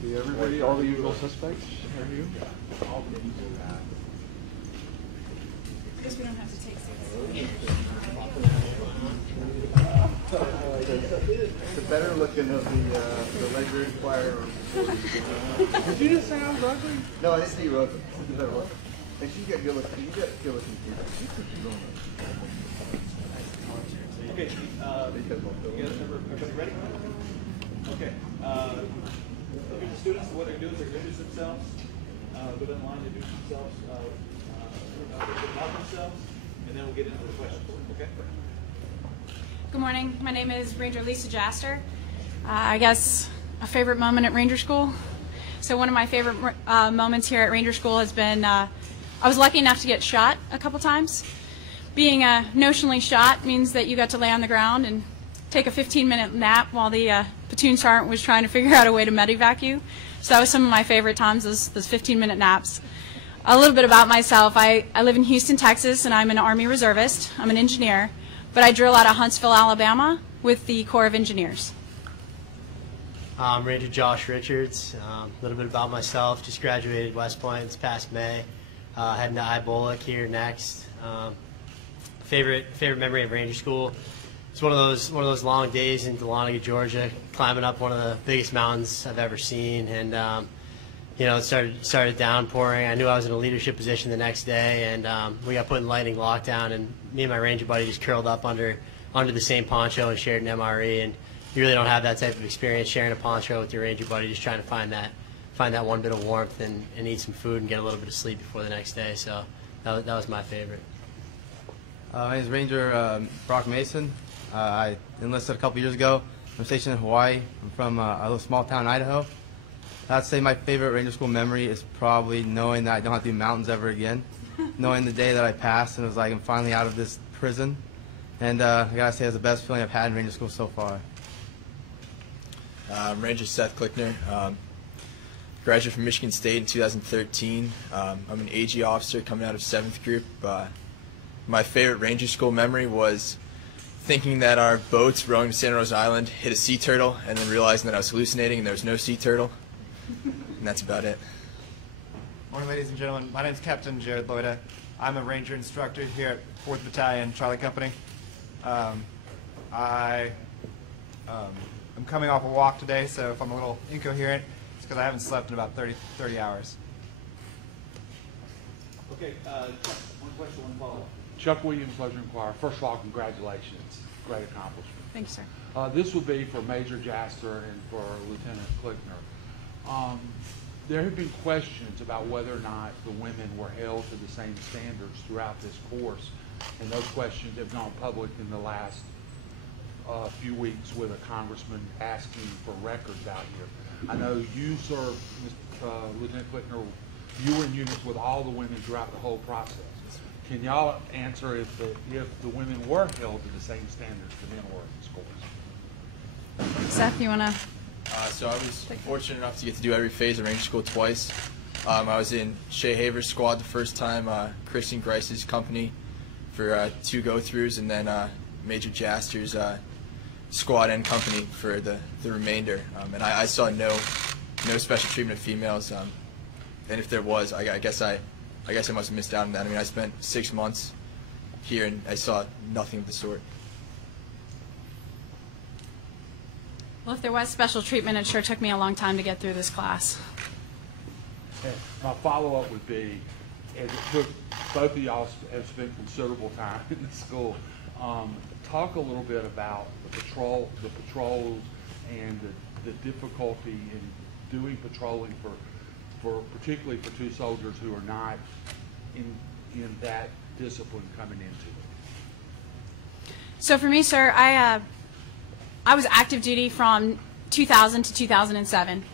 Everybody, all the usual suspects? Are you? I guess we don't have to take seats. The better looking of the Ledger Inquirer. Did you just say I was ugly? No, I didn't say you were ugly. The better looking. And she's got good looking. You got good looking too. Okay, you guys everybody ready? Okay. Look at the students. What they're doing is they're introduce themselves. Go down the line, introduce themselves, about themselves, and then we'll get into the questions. Okay. Good morning. My name is Ranger Lisa Jaster. I guess a favorite moment at Ranger School. So one of my favorite moments here at Ranger School has been I was lucky enough to get shot a couple times. Being notionally shot means that you got to lay on the ground and take a 15-minute nap while the platoon sergeant was trying to figure out a way to medevac you. So that was some of my favorite times, those 15-minute naps. A little bit about myself. I live in Houston, Texas, and I'm an Army reservist. I'm an engineer, but I drill out of Huntsville, Alabama with the Corps of Engineers. I'm Ranger Josh Richards. A little bit about myself. Just graduated West Point this past May. Heading to IBOLA here next. Favorite memory of Ranger School. It's one of those long days in Dahlonega, Georgia, climbing up one of the biggest mountains I've ever seen, and you know, it started downpouring. I knew I was in a leadership position the next day, and we got put in lightning lockdown, and me and my Ranger buddy just curled up under the same poncho and shared an MRE, and you really don't have that type of experience sharing a poncho with your Ranger buddy, just trying to find that one bit of warmth and eat some food and get a little bit of sleep before the next day. So that was my favorite. My name is Ranger Brock Mason. I enlisted a couple years ago. I'm stationed in Hawaii. I'm from a little small town in Idaho. I'd say my favorite Ranger School memory is probably knowing that I don't have to do mountains ever again. Knowing the day that I passed and it was like I'm finally out of this prison. And I gotta say it's the best feeling I've had in Ranger School so far. I'm Ranger Seth Klickner. Graduated from Michigan State in 2013. I'm an AG officer coming out of 7th group. My favorite Ranger School memory was thinking that our boats rowing to Santa Rosa Island hit a sea turtle and then realizing that I was hallucinating and there was no sea turtle. And that's about it. Morning, ladies and gentlemen. My name is Captain Jared Loida. I'm a Ranger instructor here at 4th Battalion, Charlie Company. I'm coming off a walk today, so if I'm a little incoherent, it's because I haven't slept in about 30 hours. Okay. One question, one follow-up. Chuck Williams, Ledger Inquirer. First of all, congratulations. Great accomplishment. Thank you, sir. This will be for Major Jaster and for Lieutenant Klickner. There have been questions about whether or not the women were held to the same standards throughout this course, and those questions have gone public in the last few weeks with a congressman asking for records out here. I know you served, Lieutenant Klickner, you were in units with all the women throughout the whole process. Can y'all answer if the women were held to the same standards the men were in this course? Seth, you want to? So I was fortunate enough to get to do every phase of Ranger School twice. I was in Shea Haver's squad the first time, Kristen Grice's company for 2 go-throughs, and then Major Jaster's squad and company for the remainder. And I saw no special treatment of females. And if there was, I guess I must have missed out on that. I mean, I spent 6 months here and I saw nothing of the sort. Well, if there was special treatment, it sure took me a long time to get through this class. And my follow-up would be, as it took both of y'all have spent considerable time in the school, talk a little bit about the patrols and the difficulty in doing patrolling for particularly for 2 soldiers who are not in that discipline coming into it. So for me, sir, I was active duty from 2000 to 2007.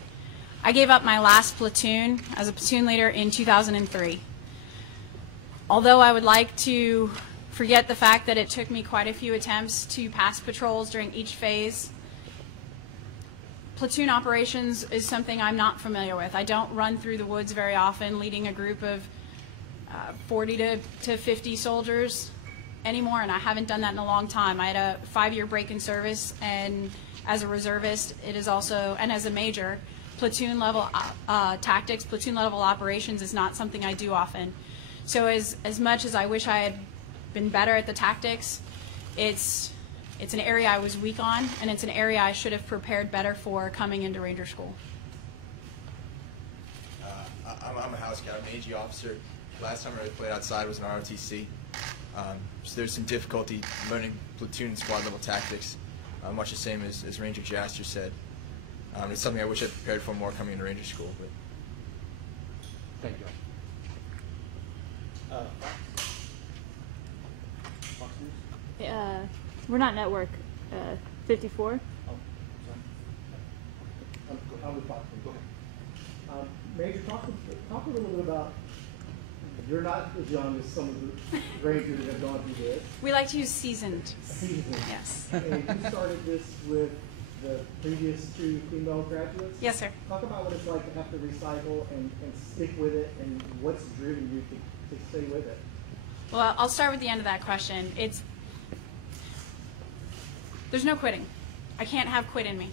I gave up my last platoon as a platoon leader in 2003. Although I would like to forget the fact that it took me quite a few attempts to pass patrols during each phase, platoon operations is something I'm not familiar with. I don't run through the woods very often leading a group of 40 to 50 soldiers anymore, and I haven't done that in a long time. I had a 5-year break in service, and as a reservist, it is also, and as a major, platoon level tactics, platoon level operations is not something I do often. So as much as I wish I had been better at the tactics, it's an area I was weak on, and it's an area I should have prepared better for coming into Ranger School. I'm a house scout, I'm an AG officer. Last time I really played outside was in ROTC. So there's some difficulty learning platoon and squad level tactics, much the same as Ranger Jaster said. It's something I wish I prepared for more coming into Ranger School. But. Thank you. Fox News? We're not network. 54. Oh, sorry. I'm with Fox News. Go ahead. Major, talk a little bit about, you're not as young as some of the Rangers that have gone through this. We like to use seasoned. Season. Yes. And you started this with the previous 2 female graduates. Yes, sir. Talk about what it's like to have to recycle and stick with it, and what's driven you to stay with it. Well, I'll start with the end of that question. There's no quitting. I can't have quit in me.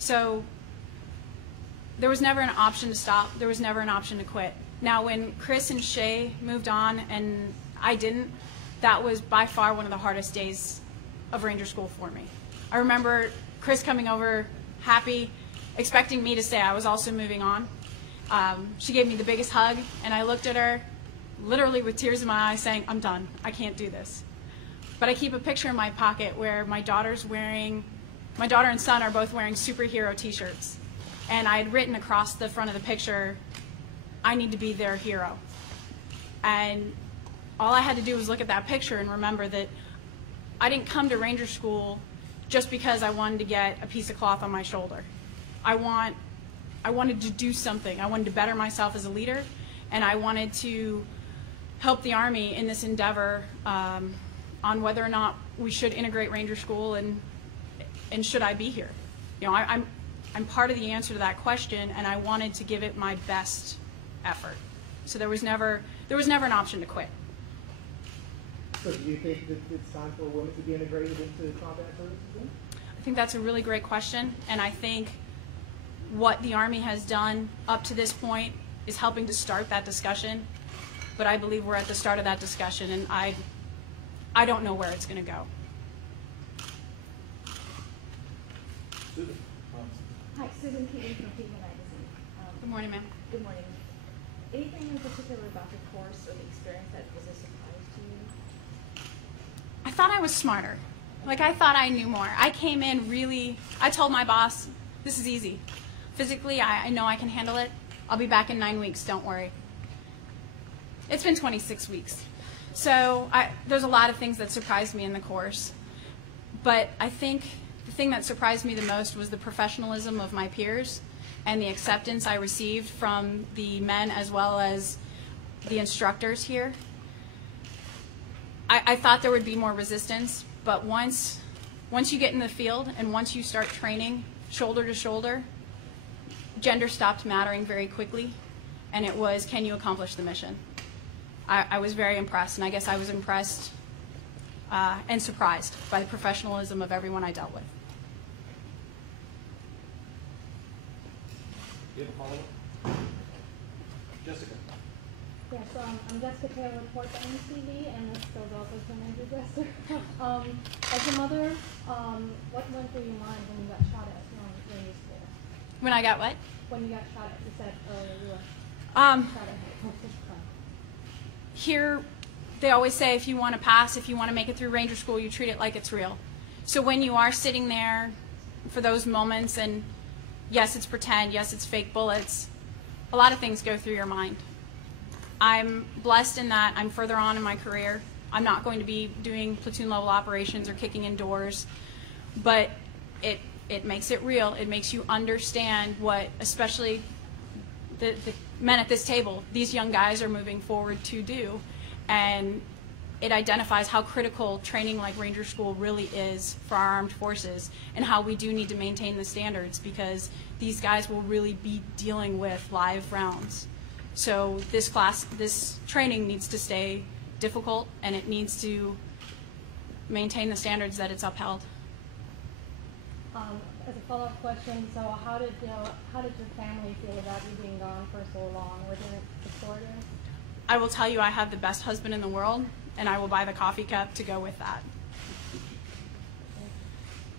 So there was never an option to stop. There was never an option to quit. Now, when Chris and Shay moved on and I didn't, that was by far one of the hardest days of Ranger School for me. I remember Chris coming over happy, expecting me to stay. I was also moving on. She gave me the biggest hug, and I looked at her literally with tears in my eyes saying, I'm done. I can't do this. But I keep a picture in my pocket where my daughter and son are both wearing superhero t-shirts. And I had written across the front of the picture, I need to be their hero. And all I had to do was look at that picture and remember that I didn't come to Ranger School just because I wanted to get a piece of cloth on my shoulder. I wanted to do something. I wanted to better myself as a leader, and I wanted to help the Army in this endeavor on whether or not we should integrate Ranger School and should I be here. You know, I'm part of the answer to that question, and I wanted to give it my best effort. So there was never an option to quit. So do you think that it's time for women to be integrated into combat services then? I think that's a really great question, and I think what the Army has done up to this point is helping to start that discussion, but I believe we're at the start of that discussion, and I don't know where it's going to go. Susan. Hi, Susan Keating from People Magazine. Good morning, ma'am. Good morning. Anything in particular about the course or the experience that was a surprise to you? I thought I was smarter. Like, I thought I knew more. I came in I told my boss, this is easy. Physically, I know I can handle it. I'll be back in 9 weeks, don't worry. It's been 26 weeks. So there's a lot of things that surprised me in the course. But I think the thing that surprised me the most was the professionalism of my peers and the acceptance I received from the men as well as the instructors here. I thought there would be more resistance, but once you get in the field and once you start training shoulder to shoulder, gender stopped mattering very quickly, and it was, can you accomplish the mission? I was very impressed, and I guess I was impressed and surprised by the professionalism of everyone I dealt with. Do you have a follow-up? Jessica. Yes, I'm Jessica Taylor, report to MCV, and this goes also to Major Dresser. As a mother, what went through your mind when you got shot at Ranger School? When I got what? When you got shot at, you said earlier you were shot at. Here, they always say if you want to pass, if you want to make it through Ranger School, you treat it like it's real. So when you are sitting there for those moments, and yes, it's pretend, yes, it's fake bullets, a lot of things go through your mind. I'm blessed in that I'm further on in my career. I'm not going to be doing platoon level operations or kicking in doors, but it makes it real. It makes you understand what, especially the men at this table, these young guys are moving forward to do, and it identifies how critical training like Ranger School really is for our armed forces, and how we do need to maintain the standards, because these guys will really be dealing with live rounds. So this training needs to stay difficult, and it needs to maintain the standards that it's upheld. As a follow-up question, so how did your family feel about you being gone for so long? Were they supportive? I will tell you I have the best husband in the world, and I will buy the coffee cup to go with that.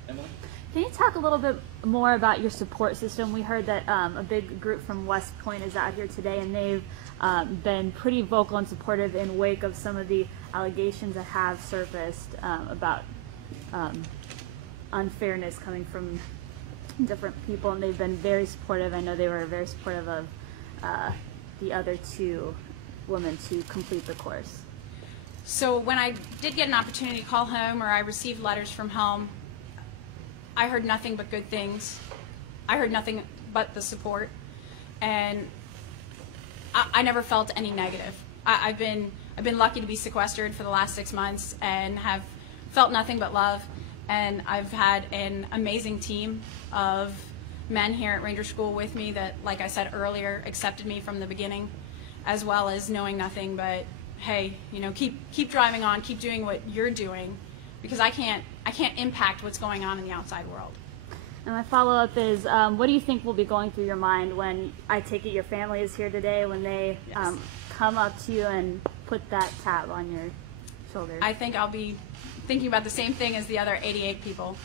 Emily? Can you talk a little bit more about your support system? We heard that a big group from West Point is out here today, and they've been pretty vocal and supportive in wake of some of the allegations that have surfaced about unfairness coming from different people, and they've been very supportive. I know they were very supportive of the other two women to complete the course. So when I did get an opportunity to call home, or I received letters from home, I heard nothing but good things. I heard nothing but the support, and I never felt any negative. I've been lucky to be sequestered for the last 6 months and have felt nothing but love. And I've had an amazing team of men here at Ranger School with me that, like I said earlier, accepted me from the beginning, as well as knowing nothing but, hey, you know, keep driving on, keep doing what you're doing, because I can't impact what's going on in the outside world. And my follow-up is, what do you think will be going through your mind when, I take it your family is here today, when they Yes. come up to you and put that tap on your shoulder? I think I'll be thinking about the same thing as the other 88 people,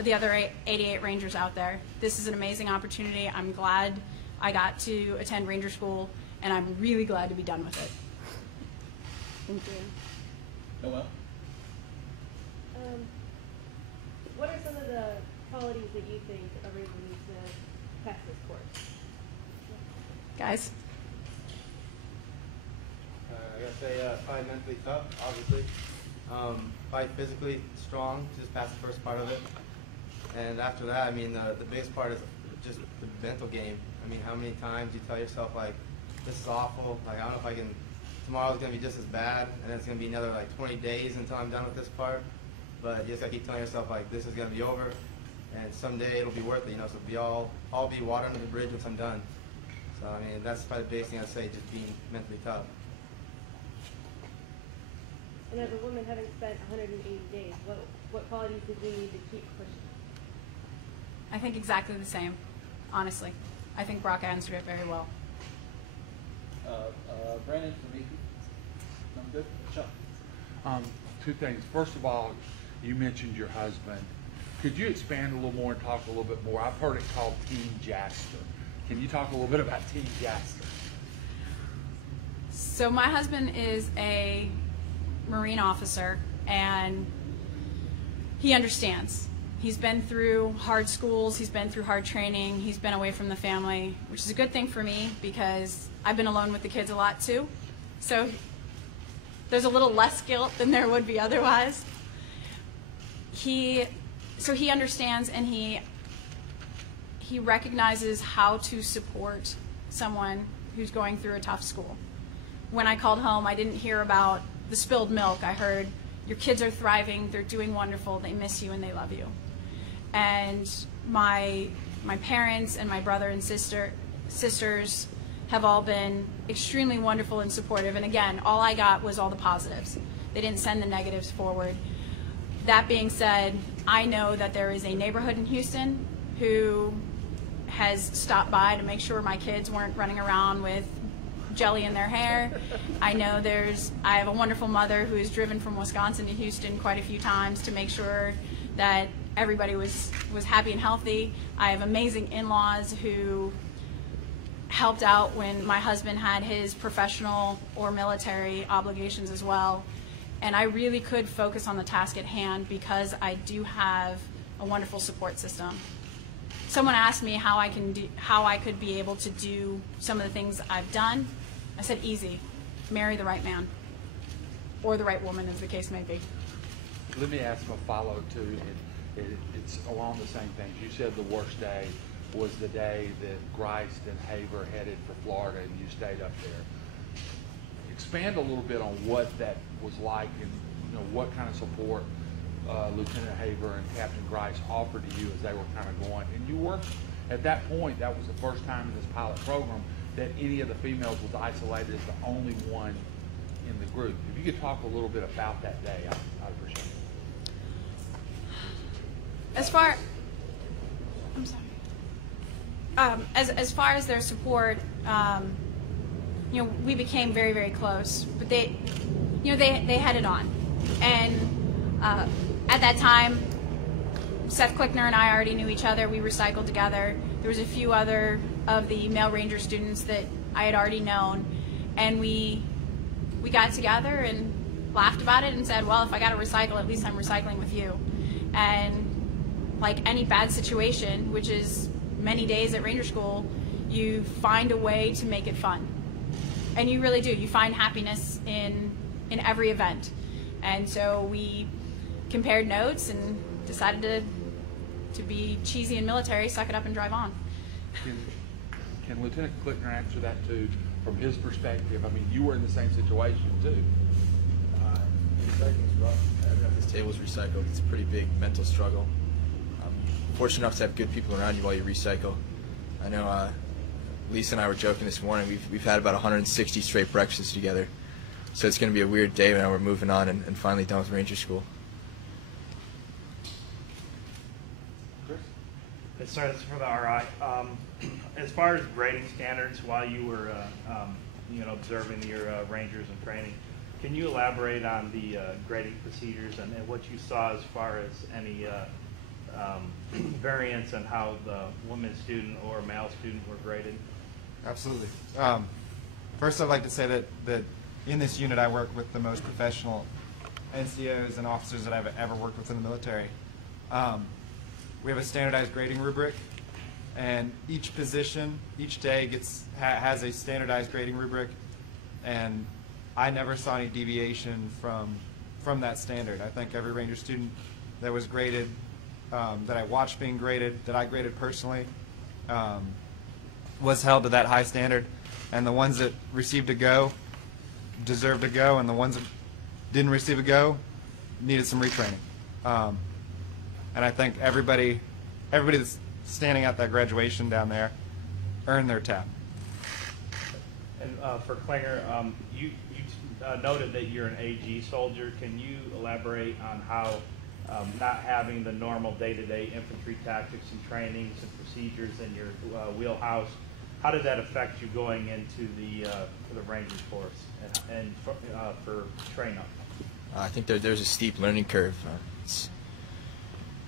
the other 88 Rangers out there. This is an amazing opportunity. I'm glad I got to attend Ranger School, and I'm really glad to be done with it. Thank you. Noel? What are some of the qualities that you think a Ranger needs to pass this course? Guys? I gotta say, probably mentally tough, obviously. Probably physically strong, just past the first part of it. And after that, I mean, the biggest part is just the mental game. I mean, how many times you tell yourself, like, this is awful, like, I don't know if I can, tomorrow's gonna be just as bad, and then it's gonna be another, like, 20 days until I'm done with this part. But you just gotta keep telling yourself, like, this is gonna be over, and someday it'll be worth it, you know, so it'll all be water under the bridge once I'm done. So, I mean, that's probably the biggest thing I'd say, just being mentally tough. And as a woman having spent 180 days, what qualities did we need to keep pushing? I think exactly the same, honestly. I think Brock answered it very well. Brandon, for me? I'm good? Chuck? Two things. First of all, you mentioned your husband. Could you expand a little more and talk a little bit more? I've heard it called Team Jaster. Can you talk a little bit about Team Jaster? So my husband is a Marine officer, and he understands. He's been through hard schools, he's been through hard training, he's been away from the family, which is a good thing for me because I've been alone with the kids a lot too. So there's a little less guilt than there would be otherwise. So he understands, and he recognizes how to support someone who's going through a tough school. When I called home, I didn't hear about the spilled milk. I heard, your kids are thriving, they're doing wonderful, they miss you and they love you. And my parents and my brother and sisters have all been extremely wonderful and supportive. And again, all I got was all the positives. They didn't send the negatives forward. That being said, I know that there is a neighborhood in Houston who has stopped by to make sure my kids weren't running around with jelly in their hair. I know I have a wonderful mother who has driven from Wisconsin to Houston quite a few times to make sure that everybody was happy and healthy. I have amazing in-laws who helped out when my husband had his professional or military obligations as well. And I really could focus on the task at hand because I do have a wonderful support system. Someone asked me how I could be able to do some of the things I've done. I said, easy. Marry the right man. Or the right woman, as the case may be. Let me ask a follow too. It's along the same things. You said the worst day was the day that Grice and Haver headed for Florida and you stayed up there. Expand a little bit on what that was like and what kind of support Lieutenant Haver and Captain Grice offered to you as they were kind of going. And you were, at that point, that was the first time in this pilot program that any of the females was isolated as the only one in the group. If you could talk a little bit about that day, I'd appreciate it. As far I'm sorry. As far as their support, you know, we became very, very close. But they, you know, they had it on, and at that time, Seth Klickner and I already knew each other. We recycled together. There was a few other of the male Ranger students that I had already known, and we got together and laughed about it and said, well, if I got to recycle, at least I'm recycling with you. And like any bad situation, which is many days at Ranger School, you find a way to make it fun. And you really do. You find happiness in every event. And so we compared notes and decided to be cheesy and military, suck it up and drive on. Can Lieutenant Klickner answer that too, from his perspective? I mean, you were in the same situation too. Recycling's rough. Everyone at this table is recycled. It's a pretty big mental struggle. Fortunate enough to have good people around you while you recycle. I know Lisa and I were joking this morning. We've had about 160 straight breakfasts together. So it's going to be a weird day when we're moving on and finally done with Ranger School. It starts for the RI. As far as grading standards, while you were you know, observing your Rangers in training, can you elaborate on the grading procedures and what you saw as far as any variance in how the woman student or male student were graded? Absolutely. First, I'd like to say that in this unit I work with the most professional NCOs and officers that I've ever worked with in the military. We have a standardized grading rubric, and each position, each day has a standardized grading rubric, and I never saw any deviation from that standard. I think every Ranger student that was graded, that I watched being graded, that I graded personally, was held to that high standard, and the ones that received a go deserved a go, and the ones that didn't receive a go needed some retraining. And I think everybody that's standing at that graduation down there earned their tab. And for Klinger, you noted that you're an AG soldier. Can you elaborate on how not having the normal day-to-day infantry tactics and trainings and procedures in your wheelhouse, how did that affect you going into the Rangers force and for train-up? I think there's a steep learning curve.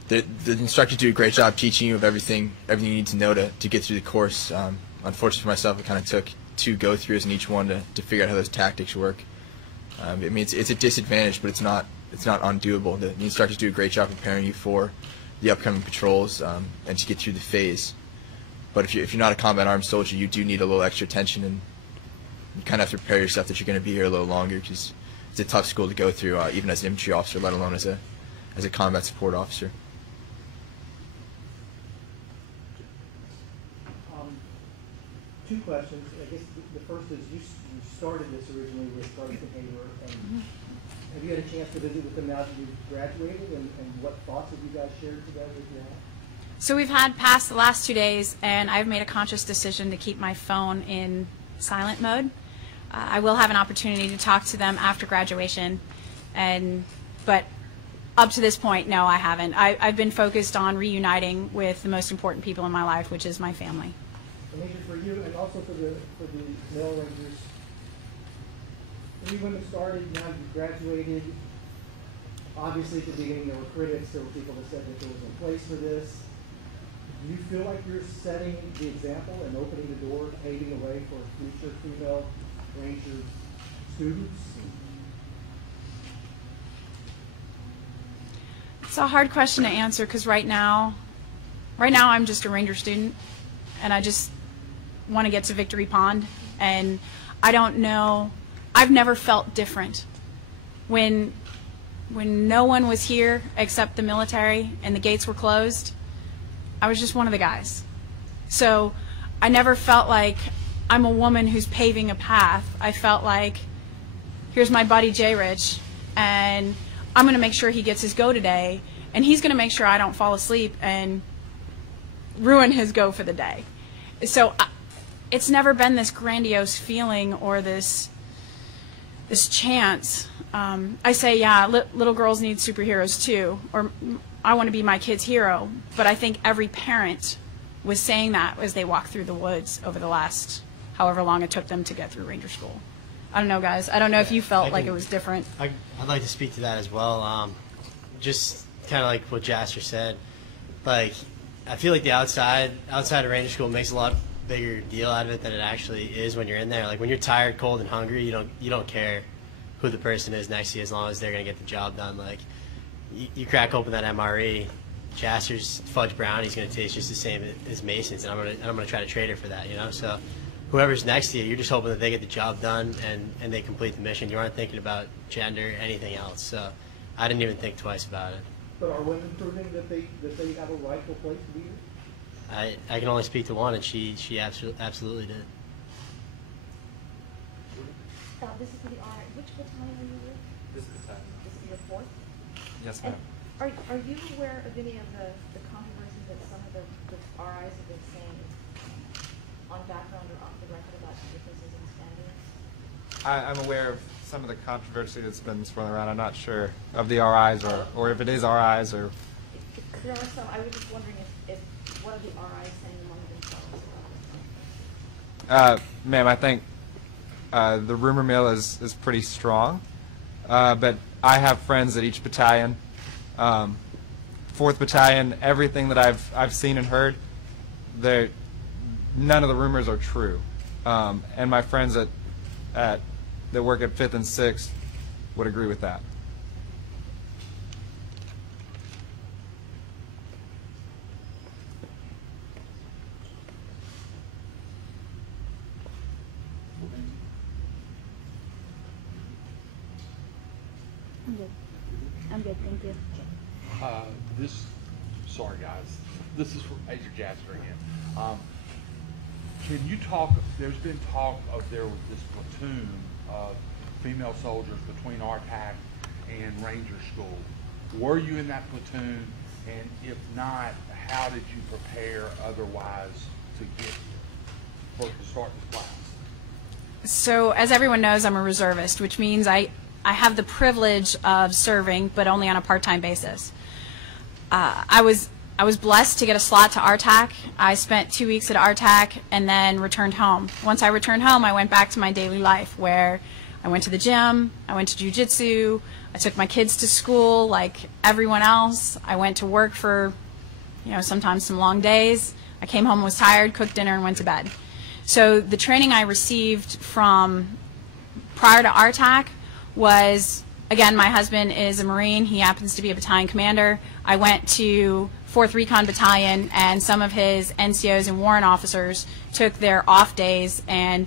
The instructors do a great job teaching you of everything you need to know to get through the course. Unfortunately for myself, it kind of took 2 go-throughs in each one to figure out how those tactics work. I mean, it's a disadvantage, but it's not undoable. The instructors do a great job preparing you for the upcoming patrols and to get through the phase. But if you're not a combat armed soldier, you do need a little extra attention, and you kind of have to prepare yourself that you're going to be here a little longer, because it's a tough school to go through, even as an infantry officer, let alone as a combat support officer. Two questions. I guess the first is you started this originally with Sergeant Haver, and have you had a chance to visit with them now that you've graduated, and what thoughts have you guys shared together if you have? So we've had past the last 2 days, and I've made a conscious decision to keep my phone in silent mode. I will have an opportunity to talk to them after graduation, but up to this point, no, I haven't. I've been focused on reuniting with the most important people in my life, which is my family. Major, for you and also for the male Rangers, when you women started, now you've graduated. Obviously, at the beginning there were critics, there were people that said that there was no place for this. Do you feel like you're setting the example and opening the door, paving the way for future female Ranger students? It's a hard question to answer, because right now I'm just a Ranger student, and I just want to get to Victory Pond, and I don't know, I've never felt different. When no one was here except the military and the gates were closed, I was just one of the guys. So I never felt like I'm a woman who's paving a path. I felt like, here's my buddy J. Rich, and I'm going to make sure he gets his go today, and he's going to make sure I don't fall asleep and ruin his go for the day. So it's never been this grandiose feeling or this chance. I say, yeah, little girls need superheroes too, or want to be my kid's hero. But I think every parent was saying that as they walked through the woods over the last however long it took them to get through Ranger School. I don't know, guys. I don't know if you felt like it was different. I'd like to speak to that as well. Just kind of like what Jasper said. Like, I feel like the outside of Ranger School makes a lot bigger deal out of it than it actually is when you're in there. Like, when you're tired, cold, and hungry, you don't care who the person is next to you as long as they're going to get the job done. Like, you crack open that MRE, Jasper's fudge brownie's going to taste just the same as Mason's, and I'm going to try to trade her for that, you know? So whoever's next to you, you're just hoping that they get the job done and they complete the mission. You aren't thinking about gender, anything else. So I didn't even think twice about it. But are women proving that they have a rightful place to be here? I can only speak to one, and she absolutely did. This is for the RI. Which battalion are you with? This battalion. This is your 4th? Yes, ma'am. Are you aware of any of the controversies that some of the RIs have been saying on background or off the record about differences in standards? I'm aware of some of the controversy that's been swirling around. I'm not sure of the RIs or if it is RIs or. There are some. I was just wondering if what are the RIs saying among themselves about this? Ma'am, I think the rumor mill is pretty strong, but I have friends at each battalion. 4th Battalion, everything that I've seen and heard, none of the rumors are true. And my friends that work at 5th and 6th would agree with that. I'm good, thank you. Sorry guys, this is from Major Jasper again. Can you talk, there's been talk of there was this platoon of female soldiers between RTAC and Ranger School. Were you in that platoon? And if not, how did you prepare otherwise to get here, to start this class? So as everyone knows, I'm a reservist, which means I have the privilege of serving, but only on a part-time basis. I was blessed to get a slot to RTAC. I spent 2 weeks at RTAC and then returned home. Once I returned home, I went back to my daily life where I went to the gym, I went to jiu-jitsu, I took my kids to school like everyone else. I went to work for, sometimes some long days. I came home, was tired, cooked dinner, and went to bed. So the training I received from prior to RTAC was, again, my husband is a Marine. He happens to be a battalion commander. I went to 4th Recon Battalion, and some of his NCOs and warrant officers took their off days and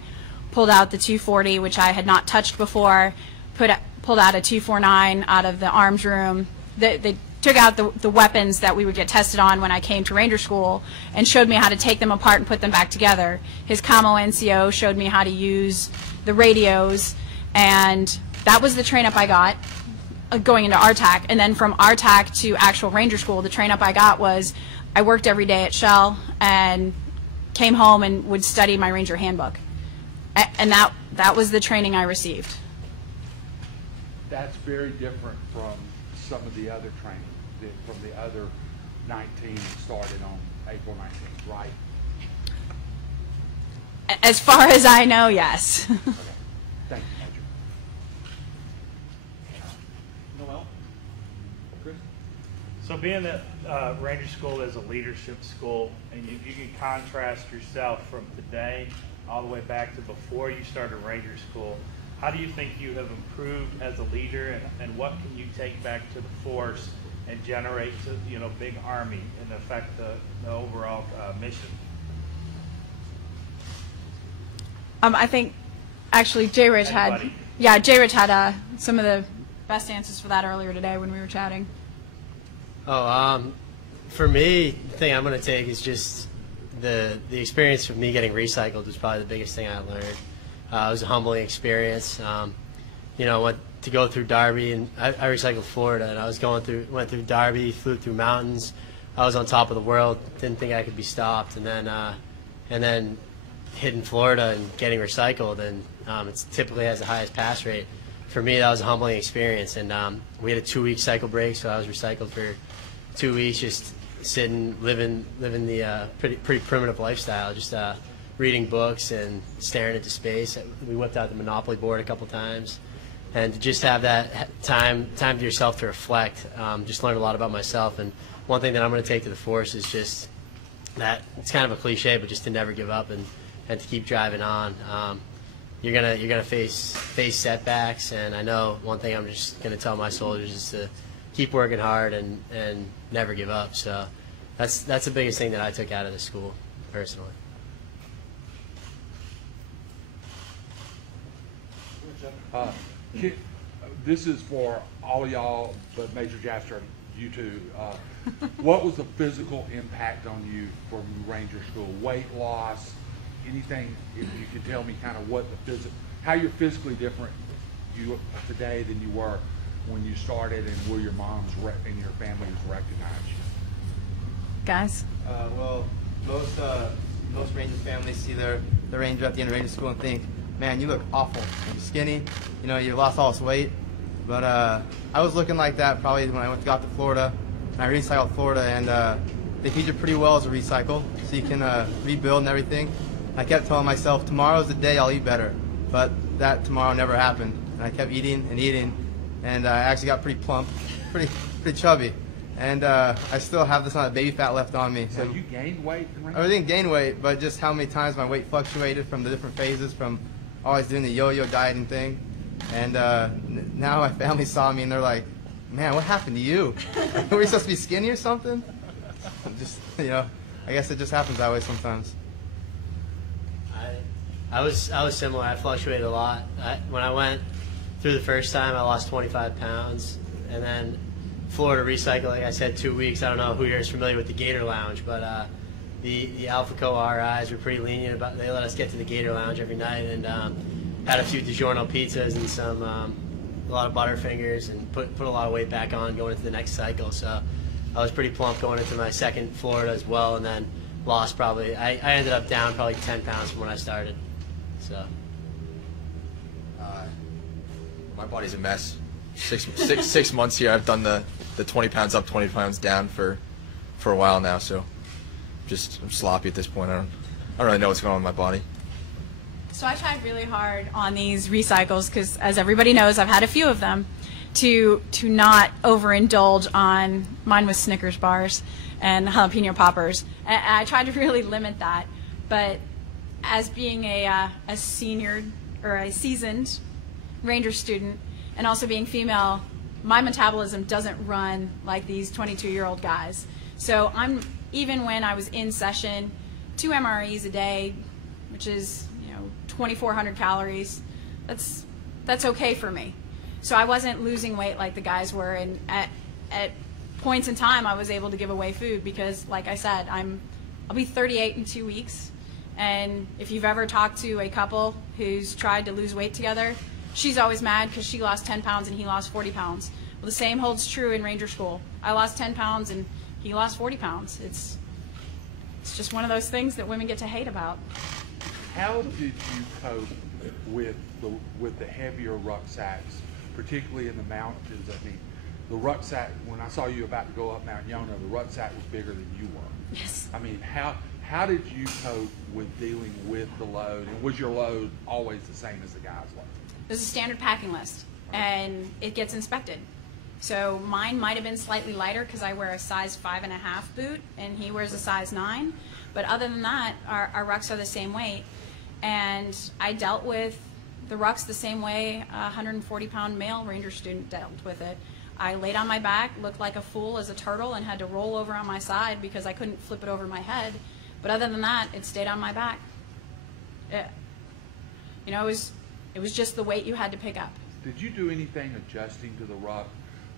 pulled out the 240, which I had not touched before, pulled out a 249 out of the arms room. They took out the weapons that we would get tested on when I came to Ranger School and showed me how to take them apart and put them back together. His Camo NCO showed me how to use the radios, and that was the train-up I got going into RTAC. And then from RTAC to actual Ranger School, the train-up I got was I worked every day at Shell and came home and would study my Ranger handbook. And that was the training I received. That's very different from some of the other training, from the other 19 that started on April 19th, right? As far as I know, yes. Okay. Thank you, Major. Noel? Chris? So being that Ranger School is a leadership school, and you can contrast yourself from today all the way back to before you started Ranger School, how do you think you have improved as a leader, and what can you take back to the force and generate to, big Army and affect the overall mission? I think actually Jay Rich had some of the best answers for that earlier today when we were chatting. For me, the thing I'm going to take is just the experience of me getting recycled was probably the biggest thing I learned. It was a humbling experience. Went to go through Darby, and I recycled Florida, and I was went through Darby, flew through mountains. I was on top of the world, didn't think I could be stopped, and then hitting Florida and getting recycled, and it typically has the highest pass rate. For me, that was a humbling experience, and we had a 2-week cycle break, so I was recycled for 2 weeks just sitting, living the pretty primitive lifestyle, just reading books and staring into space. We whipped out the Monopoly board a couple times, and to just have that time to yourself to reflect. Just learned a lot about myself, and one thing that I'm going to take to the force is just that it's kind of a cliche, but just to never give up and to keep driving on. You're gonna face setbacks, and I know one thing I'm just gonna tell my soldiers is to keep working hard and never give up. So that's the biggest thing that I took out of the school personally. This is for all of y'all, but Major Jasper, you too. What was the physical impact on you from Ranger School? Weight loss, anything? If you could tell me kind of what the how you're physically different today than you were when you started, and where your mom's and your family was recognized you. Guys? Well, most Ranger families see the Ranger at the end of Ranger School and think, man, you look awful. You're skinny. You know, you lost all this weight. But I was looking like that probably when I got to Florida. And I recycled Florida, and they feed you pretty well as a recycle, so you can rebuild and everything. I kept telling myself, tomorrow's the day I'll eat better. But that tomorrow never happened. And I kept eating and eating, and I actually got pretty plump, pretty chubby. And I still have this amount of baby fat left on me. So you gained weight? I didn't gain weight, but just how many times my weight fluctuated from the different phases, from always doing the yo-yo dieting thing. And now my family saw me and they're like, man, what happened to you? Were you supposed to be skinny or something? Just, you know, I guess it just happens that way sometimes. I was similar. I fluctuated a lot. When I went through the first time, I lost 25 pounds. And then Florida Recycle, like I said, 2 weeks. I don't know who here is familiar with the Gator Lounge, but the Alpha Co RIs were pretty lenient about. They let us get to the Gator Lounge every night, and had a few DiGiorno pizzas and some a lot of Butterfingers, and put a lot of weight back on going into the next cycle. So I was pretty plump going into my second Florida as well, and then lost probably. I ended up down probably 10 pounds from when I started. So my body's a mess. Six months here. I've done the 20 pounds up, 20 pounds down for a while now. So I'm sloppy at this point. I don't really know what's going on with my body. So I tried really hard on these recycles because, as everybody knows, I've had a few of them, to not overindulge on. Mine was Snickers bars and jalapeno poppers. And I tried to really limit that. But as being a senior or a seasoned Ranger student, and also being female, my metabolism doesn't run like these 22-year-old guys. So even when I was in session, 2 MREs a day, which is 2,400 calories, that's okay for me. So I wasn't losing weight like the guys were, and at points in time I was able to give away food because, like I said, I'll be 38 in 2 weeks, and if you've ever talked to a couple who's tried to lose weight together, she's always mad because she lost 10 pounds and he lost 40 pounds. Well, the same holds true in Ranger School. I lost 10 pounds and he lost 40 pounds. It's just one of those things that women get to hate about. How did you cope with the heavier rucksacks, particularly in the mountains? I mean, the rucksack, when I saw you about to go up Mount Yonah, the rucksack was bigger than you were. Yes. I mean, how did you cope with dealing with the load? And was your load always the same as the guy's load? There's a standard packing list, and it gets inspected. So mine might have been slightly lighter because I wear a size 5.5 boot, and he wears a size 9. But other than that, our rucks are the same weight. And I dealt with the rucks the same way a 140-pound male Ranger student dealt with it. I laid on my back, looked like a fool as a turtle, and had to roll over on my side because I couldn't flip it over my head. But other than that, it stayed on my back. It was just the weight you had to pick up. Did you do anything adjusting to the ruck,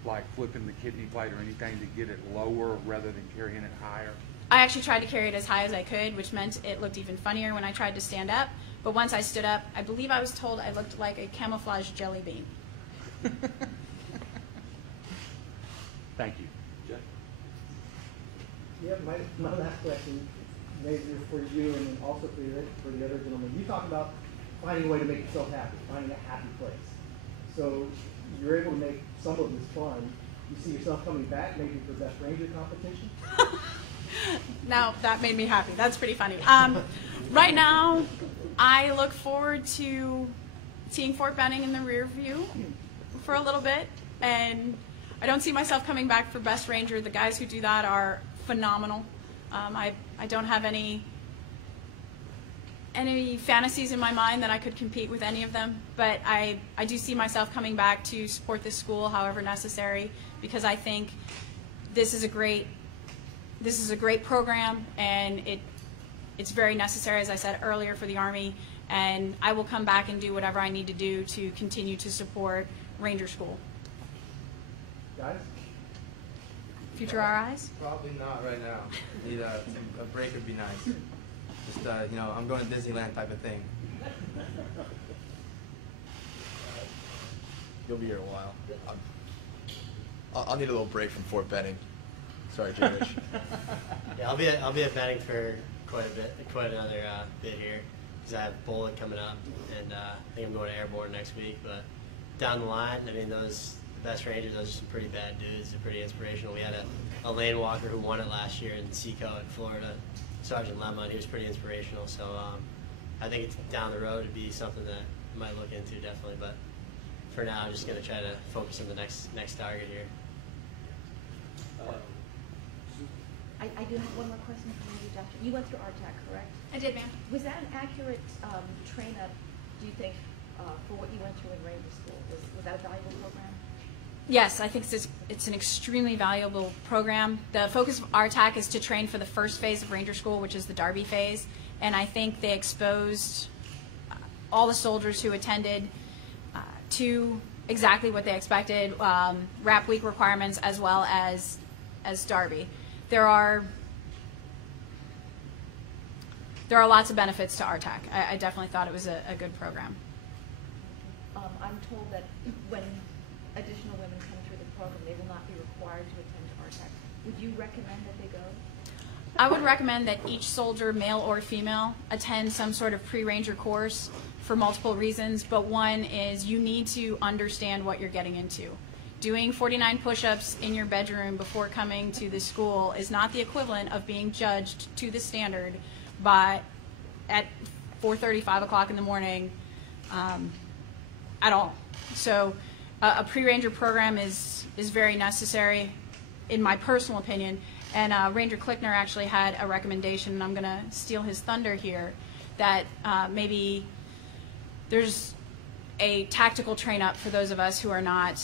like flipping the kidney plate or anything to get it lower rather than carrying it higher? I actually tried to carry it as high as I could, which meant it looked even funnier when I tried to stand up. But once I stood up, I believe I was told I looked like a camouflage jelly bean. Thank you. Jeff? Yeah, my last question, Major, for you and then also for the other gentleman. You talked about finding a way to make yourself happy, finding a happy place. So you're able to make some of this fun. You see yourself coming back, maybe for Best Ranger competition? Now, that made me happy. That's pretty funny. Right now, I look forward to seeing Fort Benning in the rear view for a little bit, and I don't see myself coming back for Best Ranger. The guys who do that are phenomenal. I don't have any fantasies in my mind that I could compete with any of them, but I do see myself coming back to support this school however necessary, because I think this is a great program, and it's very necessary, as I said earlier, for the Army, and I will come back and do whatever I need to do to continue to support Ranger School. Guys? Future RIs? Probably not right now. Need a break would be nice. Just you know, I'm going to Disneyland type of thing. You'll be here a while. I'll need a little break from Fort Benning. Sorry, Jay Rich. Yeah, I'll be at Benning for quite another bit here, because I have bowling coming up, and I think I'm going to Airborne next week. But down the line, I mean, those Best Rangers, those are some pretty bad dudes. They're pretty inspirational. We had a lane walker who won it last year in Seco in Florida, Sergeant Lemon. He was pretty inspirational. So I think it's down the road to be something that I might look into, definitely. But for now, I'm just going to try to focus on the next target here. I do have one more question for you, Doctor. You went through RTAC, correct? I did, ma'am. Was that an accurate train-up, do you think, for what you went through in Ranger School? Was that a valuable program? Yes, I think it's an extremely valuable program. The focus of RTAC is to train for the first phase of Ranger School, which is the Derby phase, and I think they exposed all the soldiers who attended to exactly what they expected, RAP week requirements as well as Derby. There are lots of benefits to RTAC. I definitely thought it was a good program. I'm told that when additional women come through the program, they will not be required to attend RTAC. Would you recommend that they go? I would recommend that each soldier, male or female, attend some sort of pre-Ranger course for multiple reasons, but one is you need to understand what you're getting into. Doing 49 push-ups in your bedroom before coming to the school is not the equivalent of being judged to the standard at 4:30, 5 o'clock in the morning at all. So a pre-Ranger program is very necessary, in my personal opinion. And Ranger Klickner actually had a recommendation, and I'm going to steal his thunder here, that maybe there's a tactical train-up for those of us who are not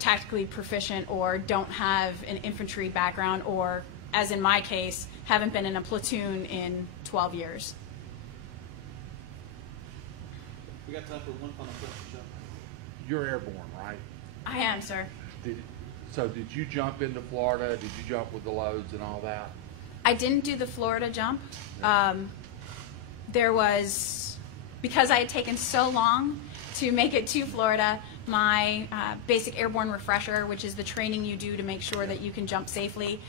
tactically proficient or don't have an infantry background, or, as in my case, haven't been in a platoon in 12 years. We got time for one final question, Chuck. You're airborne, right? I am, sir. So did you jump into Florida? Did you jump with the loads and all that? I didn't do the Florida jump. Because I had taken so long to make it to Florida, my basic airborne refresher, which is the training you do to make sure that you can jump safely,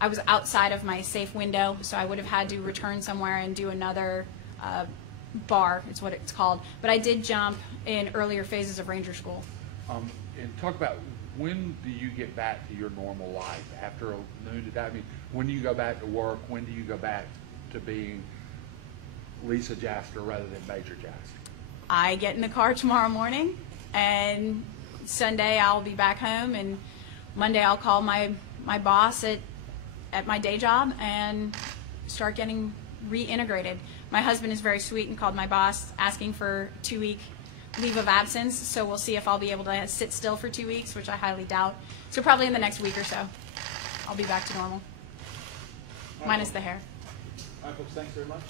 I was outside of my safe window, so I would have had to return somewhere and do another bar, is what it's called. But I did jump in earlier phases of Ranger School. And talk about, when do you get back to your normal life after noon today? I mean, when do you go back to work? When do you go back to being Lisa Jaster rather than Major Jaster? I get in the car tomorrow morning, and Sunday I'll be back home, and Monday I'll call my boss at my day job and start getting reintegrated. My husband is very sweet and called my boss asking for 2-week leave of absence, so we'll see if I'll be able to sit still for 2 weeks, which I highly doubt. So probably in the next week or so, I'll be back to normal, minus the hair. All right, folks, thanks very much.